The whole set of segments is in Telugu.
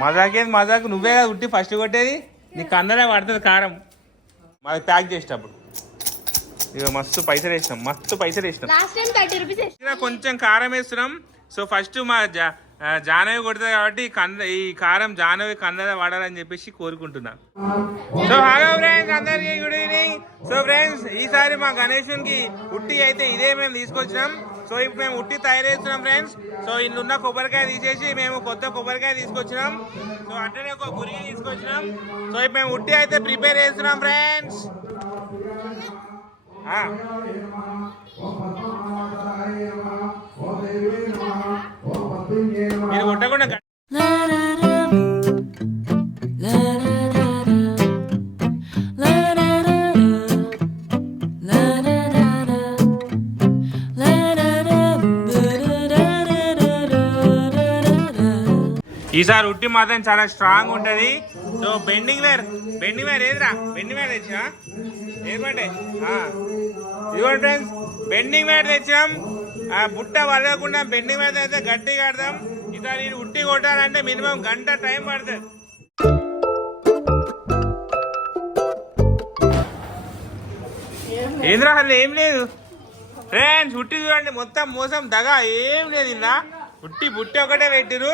మజాకేది మజాకు, నువ్వే కదా ఉట్టి ఫస్ట్ కొట్టేది, నీ కన్నడే పడుతుంది కారం. మాది ప్యాక్ చేసేటప్పుడు ఇక మస్తు పైసలు వేసినాం, మస్తు పైసలు వేసినాం. కొంచెం కారం వేస్తున్నాం. సో ఫస్ట్ మా జానవి కొడుతుంది కాబట్టి ఈ కారం జానవి కన్నడ వాడాలని చెప్పేసి కోరుకుంటున్నా. సో హలో ఫ్రెండ్స్, అందరికి గుడ్ ఈవినింగ్. సో ఫ్రెండ్స్, ఈసారి మా గణేశునికి ఉట్టి అయితే ఇదే మేము తీసుకొచ్చినాం. సో ఇప్పుడు మేము ఉట్టి తయారు చేస్తున్నాం ఫ్రెండ్స్. సో ఇందున్న కొబ్బరికాయ తీసేసి మేము కొత్త కొబ్బరికాయ తీసుకొచ్చినాం. సో అట్లనే ఒక గురికి తీసుకొచ్చినాం. సో ఇప్పుడు మేము ఉట్టి అయితే ప్రిపేర్ చేస్తున్నాం ఫ్రెండ్స్. మీరు కొట్టకుండా ఈసారి ఉట్టి మాత్రం చాలా స్ట్రాంగ్ ఉంటది. సో బెండింగ్ వేర్ ఏదిరా, బెండింగ్ వేర్ తెచ్చినా ఏమంటే ఇదిగోండి ఫ్రెండ్స్, బెండింగ్ వేర్ తెచ్చాం. బుట్ట వదలకుండా బెండింగ్ వేర్ అయితే గట్టిగా ఆడదాం. ఇక నేను ఉట్టి కొట్టాలంటే మినిమం గంట టైం పడుతుంది. ఏంద్రా అసలు ఏం లేదు ఫ్రెండ్స్, ఉట్టి చూడండి మొత్తం మోసం దగా ఏం లేదు. ఇలా ఉట్టి బుట్టి ఒకటే పెట్టిరు.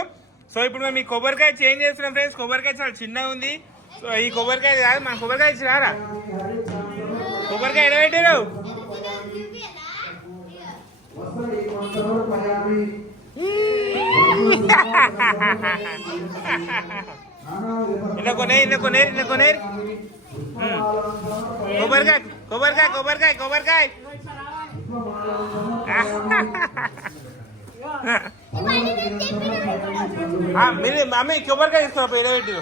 సో ఇప్పుడు మేము ఈ కొబ్బరికాయ చేంజ్ చేస్తున్నాం ఫ్రెండ్స్. కొబ్బరికాయ చాలా చిన్నగా ఉంది. సో ఈ కొబ్బరికాయ కాదు, మన కొబ్బరికాయ ఇచ్చినారా? కొబ్బరికాయ ఎడ పెట్టారు? కొబ్బరికాయ కొబ్బరికాయ కొబ్బరికాయ కొబ్బరికాయ మీరు మమ్మీ కొబ్బరికాయ ఇస్తాం ఎడబెట్టి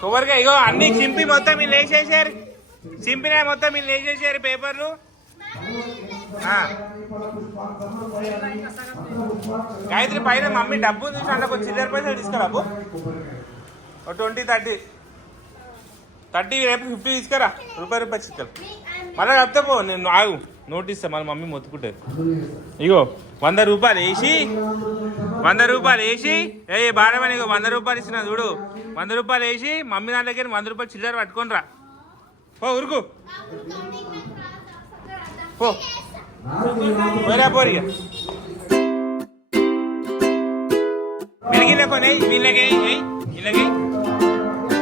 కొబ్బరికాయ. ఇగో అన్ని చింపి మొత్తం మీరు వేసేసారు, చింపినా మొత్తం మీరు వేసేసారు పేపర్లు. గాయత్రి పైన మమ్మీ డబ్బు చూసి అంటే కొంచెం చిల్లర పైసలు తీసుకురా. 20, 30 రేపు 50 తీసుకురా, రూపాయి చిక్కలు. మళ్ళీ చెప్తే పో, నేను ఆగు నోట్ ఇస్తా, మళ్ళీ మమ్మీ మొత్తుకుంటుంది. ఇగో 100 రూపాయలు వేసి ఏ బాధమని ఇగో 100 రూపాయలు ఇస్తున్నా చూడు. 100 రూపాయలు వేసి మమ్మీ నా దగ్గర 100 రూపాయలు చిల్లర పట్టుకొని రా. పో ఉరుకు పో, పోరా పోరిగా. వీళ్ళకి కొని వీళ్ళకి వీళ్ళకి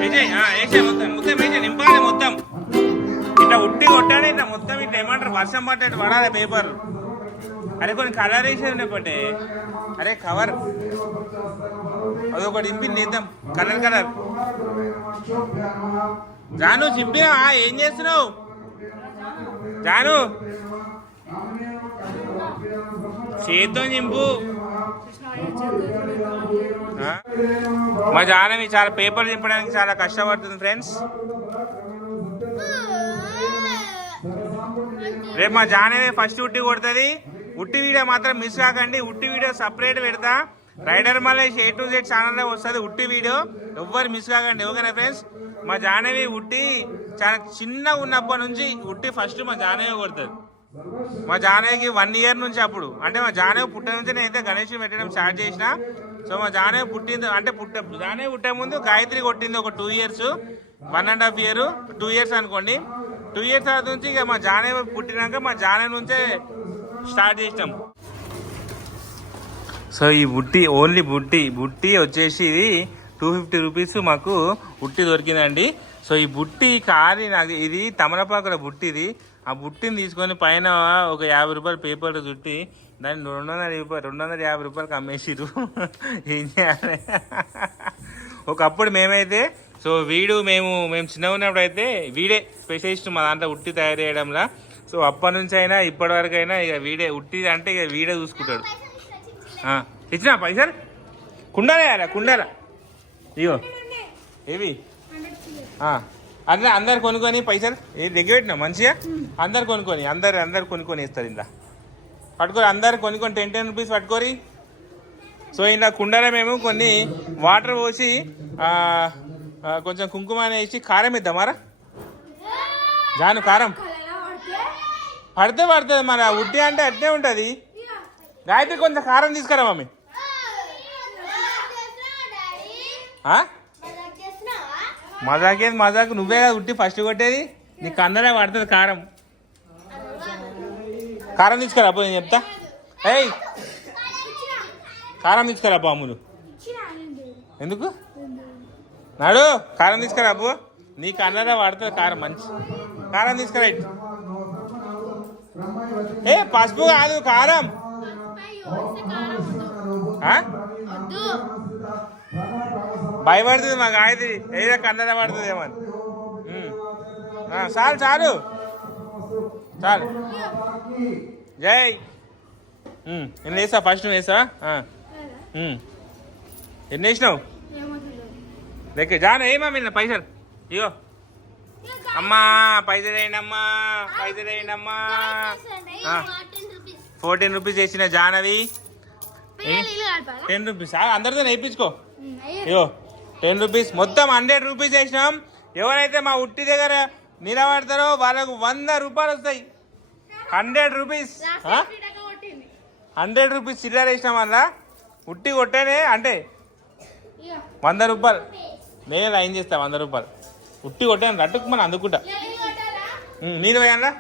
వేసే మొత్తం మొత్తం వేసే నింపాలి మొత్తం. ఇట్లా ఉట్టి కొట్టాలి, ఇట్లా మొత్తం ఇట్లా ఏమంటారు వర్షం పట్టేట్టు పడాలి పేపర్లు. అరే కొన్ని కలర్ వేసేది లేకపోతే, అరే కవర్ అదొకటి చింపింది ఇద్దాం కలర్. జాను చింపినా ఏం చేస్తున్నావు జాను? చేత్తో చింపు. మా జానవి చాలా పేపర్ చింపడానికి చాలా కష్టపడుతుంది ఫ్రెండ్స్. రేపు మా జానవి ఫస్ట్ ఉట్టి కొడుతుంది. ఉట్టి వీడియో మాత్రం మిస్ కాకండి. ఉట్టి వీడియో సపరేట్ పెడతా, rider Malesh A to Z ఛానల్లో వస్తుంది ఉట్టి వీడియో. ఎవ్వరు మిస్ కాకండి, ఓకేనా ఫ్రెండ్స్? మా జానవి ఉట్టి చాలా చిన్నగా ఉన్నప్పటి నుంచి ఉట్టి ఫస్ట్ మా జానవి కొడుతుంది. మా జానవికి 1 year నుంచి, అప్పుడు అంటే మా జానవి పుట్టిన నుంచి నేనైతే గణేష్ పెట్టడం స్టార్ట్ చేసిన. సో మా జానవి పుట్టింది అంటే జానవి పుట్టే ముందు గాయత్రి కొట్టింది ఒక 2 years, 1.5 year, 2 years అనుకోండి. 2 years తర్వాత నుంచి ఇక మా జానవి పుట్టినాక మా జానవి నుంచే స్టార్ట్ చేసినాం. సో ఈ ఓన్లీ బుట్టి వచ్చేసి ఇది 250 రూపీస్ మాకు బుట్టి దొరికిందండి. సో ఈ బుట్టి కాని నాకు ఇది తమలపాకుల బుట్టి. ఇది ఆ బుట్టిని తీసుకొని పైన ఒక 50 రూపాయలు పేపర్ చుట్టి దాన్ని 250 రూపాయలకి అమ్మేసిరు. ఏం చేయాలి? ఒకప్పుడు మేమైతే సో మేము చిన్నగా ఉన్నప్పుడు అయితే వీడే స్పెషలిస్ట్ మా దాంట్లో ఉట్టి తయారు చేయడంలా. సో అప్పటి నుంచి అయినా ఇప్పటి వరకు అయినా ఇక వీడే ఉట్టి అంటే ఇక వీడే చూసుకుంటాడు. ఇచ్చినా పైసలు కుండాలా ఇగో ఏవి అందరు కొనుక్కొని పైసలు దగ్గర పెట్టినా మంచిగా అందరు కొనుక్కొని ఇస్తారు. ఇందా పట్టుకొని అందరు కొనుక్కొని 10 రూపీస్ పట్టుకొని. సో ఇలా కుండలో మేము కొన్ని వాటర్ పోసి కొంచెం కుంకుమ వేసి కారం ఇద్దామారా జాను. కారం పడుతుంది మన ఉట్టి అంటే అట్నే ఉంటుంది. గాయత్రి కొంచెం కారం తీసుకురా మమ్మీ. మజాకేది మజాకు, నువ్వే కదా ఉట్టి ఫస్ట్ కొట్టేది. నీకు అందరే పడుతుంది కారం. కారం తీసుకురా అబ్బు, నేను చెప్తా. ఏయ్ కారం తీసుకురా అబ్బు అమ్ములు. ఎందుకు నాడు కారం తీసుకురా అబ్బు, నీకు అందరే పడుతుంది కారం. మంచి కారం తీసుకురా. ఏ పసుపు కాదు కారం. భయపడుతుంది మాకు ఆయది, ఏదో కన్నడ పడుతుంది ఏమని. చాలు చాలు చాలు. జై ఎన్ని వేసా ఫస్ట్ నువ్వు వేసా? ఎన్ని వేసినావు లెక్క జాన ఏమా నిన్న పైసలు? ఇగో అమ్మా పైసలు వేయండి అమ్మా, పైసలు వేయండి అమ్మా. 14 రూపీస్ వేసిన జానవి. 10 రూపీస్ అందరితో వేయించుకో. అయ్యో 10 రూపీస్ మొత్తం 100 రూపీస్ వేసినాం. ఎవరైతే మా ఉట్టి దగ్గర నిలబడతారో వాళ్ళకు 100 రూపాయలు వస్తాయి. 100 రూపీస్ 100 రూపీస్ చిల్లర వేసినాం వల్ల ఉట్టి కొట్టేనే అంటే 100 రూపాయలు. నేనే లైన్ చేస్తా 100 రూపాయలు ఉట్టి కొట్టాను. రట్టుకు మనం అందుకుంటా. నీళ్ళు పోయానా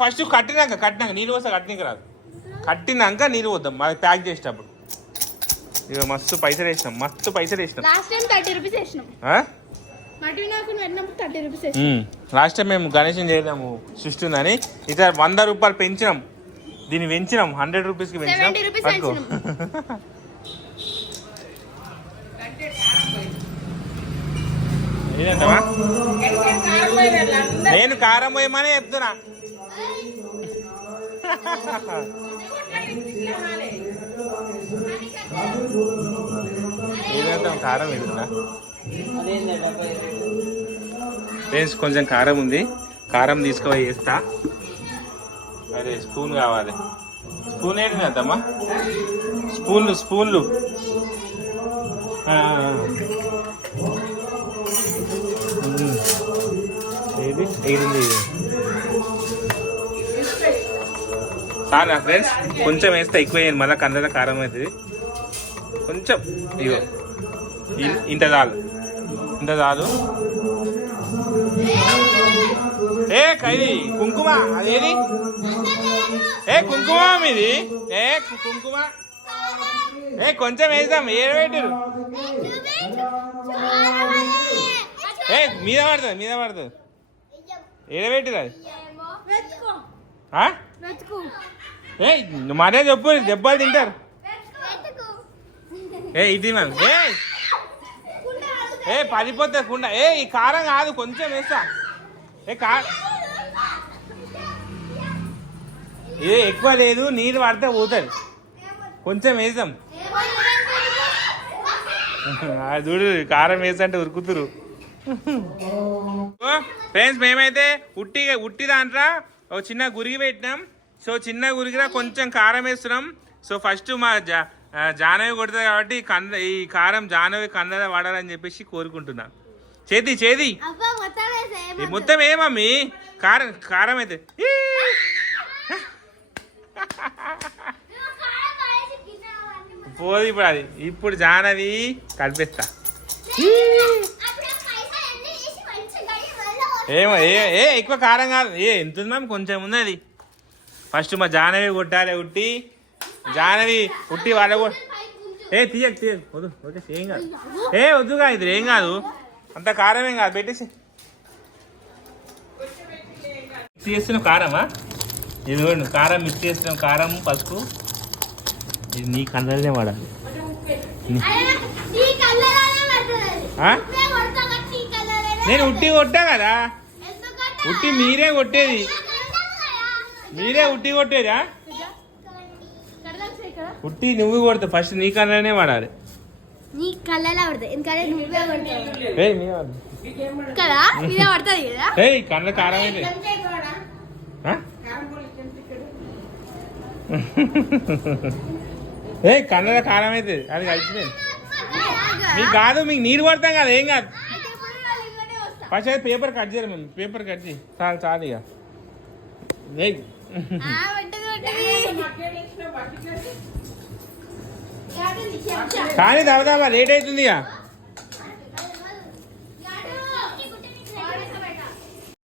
ఫస్ట్ కట్టినాక నీళ్ళు పోస్తా. కట్టినాక రాదు, కట్టినాక నీళ్ళు పోద్దాం మాది ప్యాక్ చేసేటప్పుడు. ఇక మస్తు పైసలు వేసినాం, మస్తు పైసలు వేసినాం. లాస్ట్ టైం మేము గణేశం చేయలేము సృష్టి ఉందని, ఇక 100 రూపాయలు పెంచినాం. దీన్ని పెంచినాం 100 రూపీస్కి పెంచినాం. ఏంటమ్మా నేను కారం పోయమనే చెప్తున్నా. ఏదంటే కారం వేస్తున్నా ఫ్రెండ్స్. కొంచెం కారం ఉంది, కారం తీసుకుపోయి వేస్తా. అరే స్పూన్ కావాలి. స్పూన్ ఏంటి అద్దమ్మా? స్పూన్లు ఏది ఏది చాలా ఫ్రెండ్స్. కొంచెం వేస్తే ఎక్కువ వేయండి, మళ్ళీ కన్నడ కారం అవుతుంది. కొంచెం ఇగో ఇంత చాలు, ఇంత చాలు. ఏ కైది కుంకుమ అదేది? కుంకుమ మీది. కుంకుమ కొంచెం వేద్దాం. ఏడబెట్టారు మీద పడుతుంది. ఏడబెట్టిరు అది. మరే చెప్పు, దెబ్బలు తింటారు. ఇది మనం పడిపోతుంది కుండ. ఈ కారం కాదు, కొంచెం వేస్తా. ఎక్కువ లేదు, నీళ్ళు పడితే పోతుంది. కొంచెం వేసాం. చూడు కారం వేసంటే ఉరుకుతురు. ఫ్రెండ్స్ మేమైతే ఉట్టి దాంట్లో ఒక చిన్న గురిగి పెట్టినాం. సో చిన్న గురిగిరా కొంచెం కారం వేస్తున్నాం. సో ఫస్ట్ మా జానవి కొడుతుంది కాబట్టి ఈ కారం జానవి కన్నడ వాడాలని చెప్పేసి కోరుకుంటున్నా. చేది మొత్తం ఏమమ్మీ కారం అయితే పోదు. ఇప్పుడు అది ఇప్పుడు జానవి కలిపిస్తా. ఏమో ఎక్కువ కారం కాదు. ఎంత ఉందా? కొంచెం ఉంది అది. ఫస్ట్ మా జానవి కొట్టాలి ఉట్టి. జానవి ఉట్టి వాళ్ళ తీయకు వద్దు. ఓకే ఏం కాదు. వద్దుగా ఇది ఏం కాదు, అంత కారం ఏం కాదు. పెట్టేసి మిక్స్ చేస్తున్నాం కారమా? ఇది కారం మిక్స్ చేస్తున్నాం. కారం పసుపు ఇది నీ కన్నడనే వాడాలి. నేను ఉట్టి కొట్టా కదా. ఉట్టి మీరే కొట్టేది, మీరే ఉట్టి కొట్టేదా? ఉట్టి నువ్వు కొడతావు. ఫస్ట్ నీ కన్నడనే వాడాలి. కన్నడ కారం అయితే కన్నడ కారం అయితే అది కలిసిపోయింది. మీకు కాదు, మీకు నీరు పడతాం కదా, ఏం కాదు. ఫస్ట్ అయితే పేపర్ కట్ చేయాలి. మేము పేపర్ కట్ చేయి. చాలు ఇక. కానీ దాదాపు లేట్ అవుతుంది ఇక